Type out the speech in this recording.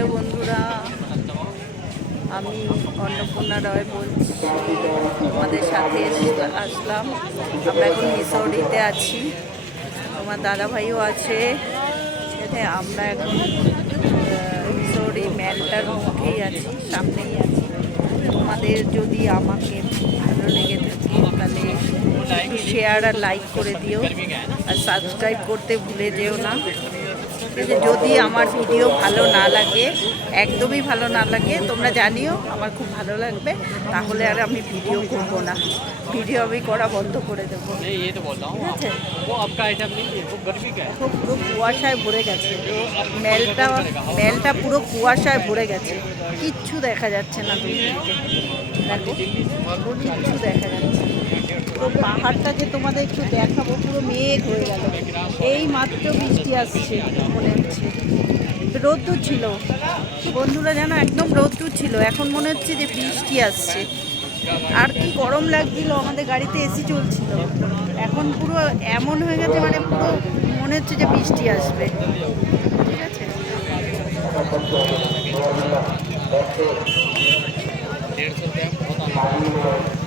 Hello বন্ধুরা, আমি অন্নপূর্ণা রয় বলছি। তোমাদের সাথে আসলাম। আমরা এখন মিসৌরিতে আছি, তোমার দাদাভাইও আছে। আমরা এখন মিসৌরি ম্যালটার মুখেই আছি, সামনেই আছি। তোমাদের যদি আমাকে ভালো লেগে থাকে তাহলে একটু শেয়ার আর লাইক করে দিও, আর সাবস্ক্রাইব করতে ভুলে যেও না। যদি আমার ভিডিও ভালো না লাগে, একদমই ভালো না লাগে, তোমরা জানিও, আমার খুব ভালো লাগবে, তাহলে আর আমি ভিডিও করবো না, ভিডিও আমি করা বন্ধ করে দেবো। পুরো কুয়াশায় ভরে গেছে, মেলটা পুরো কুয়াশায় ভরে গেছে, কিচ্ছু দেখা যাচ্ছে না। দেখো, কিচ্ছু দেখা যাচ্ছে। পুরো পাহাড়টা যে তোমাদের একটু দেখাবো, পুরো মেঘ হয়ে গেল। এই মাত্র বৃষ্টি আসছে মনে হচ্ছে। রোদ্দুর ছিল বন্ধুরা, জানো, একদম রোদ্দুর ছিল। এখন মনে হচ্ছে যে বৃষ্টি আসছে। আর কি গরম লাগছিল, আমাদের গাড়িতে এসি চলছিল। এখন পুরো এমন হয়ে গেছে, মানে পুরো মনে হচ্ছে যে বৃষ্টি আসবে। ঠিক আছে, ₹150 बहुत